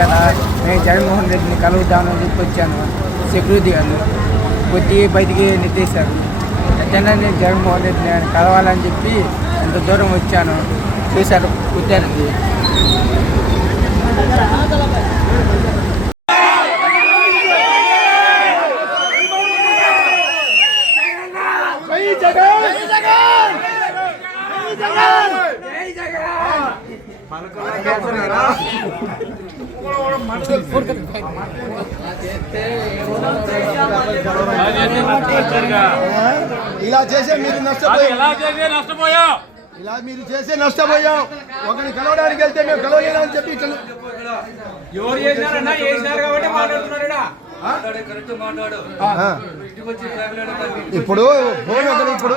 వచ్చాను. నేను జగన్మోహన్ రెడ్డిని కలుగుతామని చెప్పి వచ్చాను. సెక్యూరిటీ గారు కొద్ది బయటికి నెట్టేశారు. ఎట్టైనా నేను జగన్మోహన్ రెడ్డిని కలవాలని చెప్పి ఎంత దూరం వచ్చాను. చూశారు కుట్టారండి. ఇలా చేసే మీరు నష్టపోయాం. ఇలా మీరు చేసే నష్టపోయాం. ఒకరిని కలవడానికి వెళ్తే మేము కలవలేదని చెప్పి ఇప్పుడు ఫోన్ ఒకరు ఇప్పుడు